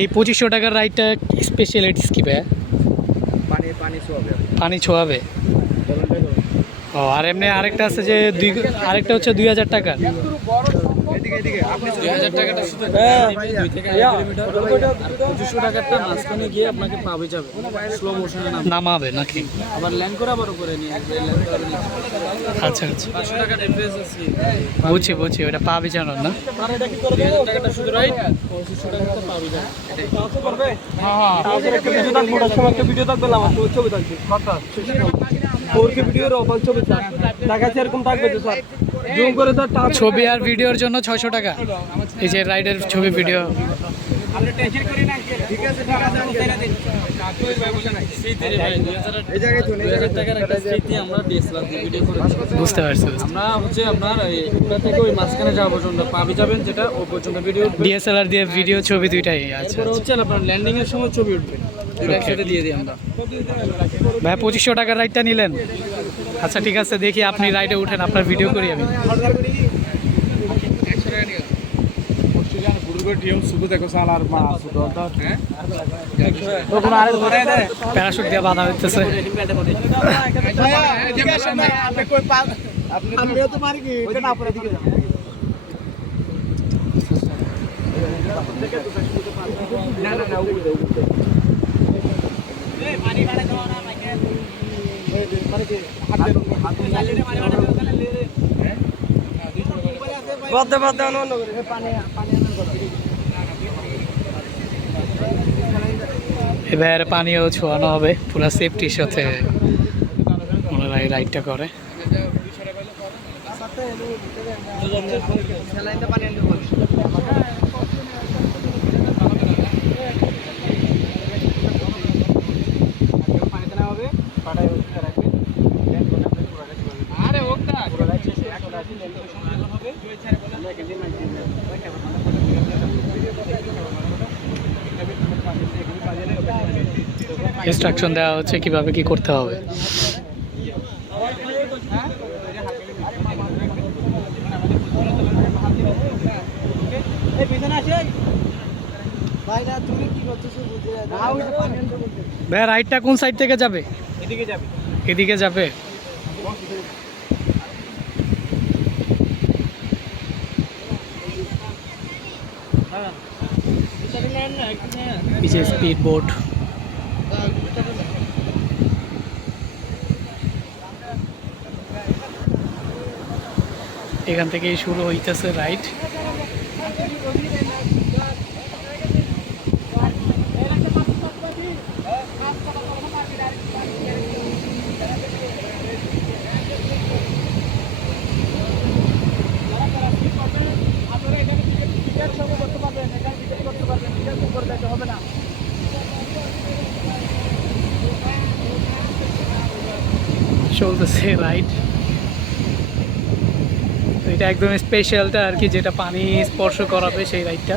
এই 2500 টাকার রাইডটা স্পেশালিটিস কি ভাই? পানি ছোঁয়াবে। ও আর এমনি আরেকটা আছে যে আরেকটা হচ্ছে 2000 টাকা। 2000 টাকাটা শুধু 2 থেকে 1 কিলোমিটার, আর 2500 টাকাটা মাঝখানে গিয়ে আপনাকে পাবে যাবে, স্লো মোশনে নামাবে নাকি? আবার ল্যান্ড করে আবার উপরে নিয়ে আসবে, ল্যান্ড করে নিয়ে আসবে। আচ্ছা আচ্ছা, 500 টাকা ডিফারেন্স আছে। বুঝছি ওটা পা বিছানোর না? 2000 টাকাটা শুধু রাইড, 2500 টাকাটা পাবে যাবে। ভিডিও থাকবে না, আমার ছবি থাকবে। ভিডিওর অফার ছবি দেখাচ্ছে এরকম থাকবে তো স্যার, জুম করে স্যার ছবি আর ভিডিওর জন্য 600 টাকা। এই যে রাইডের ছবি ভিডিও। ঠিক আছে এই জায়গায় 2000 টাকার একটা স্মৃতি আমরা ডিএসএলআর দিয়ে ভিডিও করে বুঝতে পারছি। আমরা হচ্ছে আপনার ওটা থেকে ওই মাঝখানে যাওয়া পর্যন্ত পাবি যাবেন, যেটা ওই পর্যন্ত ভিডিও ডিএসএলআর দিয়ে ভিডিও ছবি দুইটাই আছে। এরপরে হচ্ছে আপনার ল্যান্ডিং এর সময় ছবি উঠবে, দুটো একসাথে দিয়ে দিই আমরা। ভাই 2500 টাকার রাইডটা নিলেন? আচ্ছা ঠিক আছে, দেখি আপনি রাইডে উঠেন, আপনার ভিডিও করি আমি। প্যারাশুট দিয়ে বাঁধা হইতেছে। এবার পানিও ছোঁয়ানো হবে, পুরো সেফটির সাথে ওনারা এই রাইডটা করে। ইনস্ট্রাকশন দেওয়া হচ্ছে কিভাবে কি করতে হবে। ভাই রাইডটা কোন সাইড থেকে যাবে? এদিকে যাবে। Speed boat. এখান থেকেই শুরু হইতেছে রাইড। চলতেছে রাইড। এটা একদম স্পেশালটা আর কি, যেটা পানি স্পর্শ করাবে সেই রাইডটা।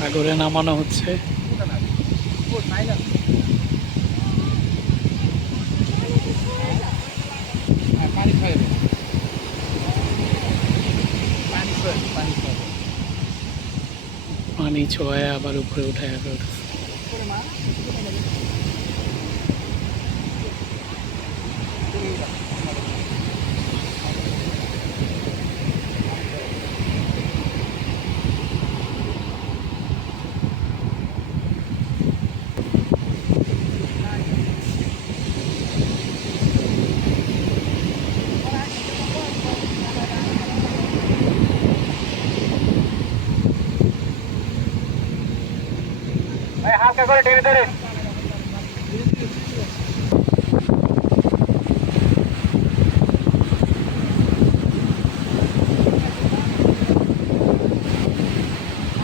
সাগরে নামানো হচ্ছে। পানি ছোঁয়ায় আবার উপরে উঠায় ফেলতেছে। হালকা করে টেনে ধরে